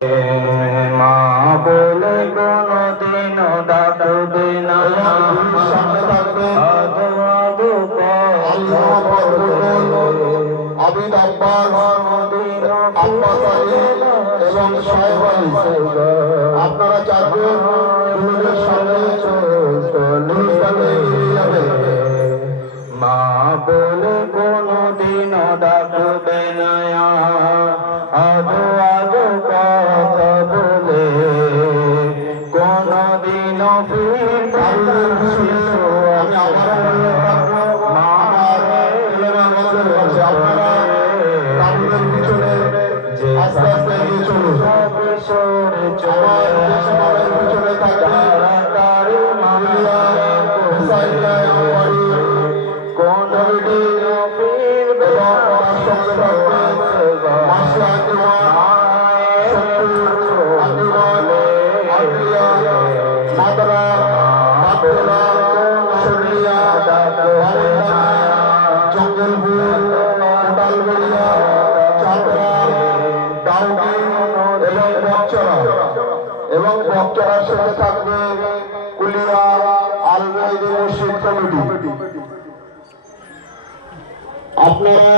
মা বলে কোনদিন ডাকবে না, সামনে থাকবে আদো আদো আবিদ আব্বাস, আব্বাস আলী এবং সাহেব আলী, আপনারা চারজন দুজনের সামনে অনুষ্ঠানে এগিয়ে যাবে। মা বলে কোনদিন ডাকবে না, আদো আদো কথা বলে কোনদিন ফিরবে না। আমি আবারও আপনারা তামিলের পিছনে আস্তে আস্তে এগিয়ে চলুন। আমার পিছনে থাকবে এবং বক্তার সাথে থাকবে কুলিয়া আল-বাইদি মসজিদ কমিটি। আপনারা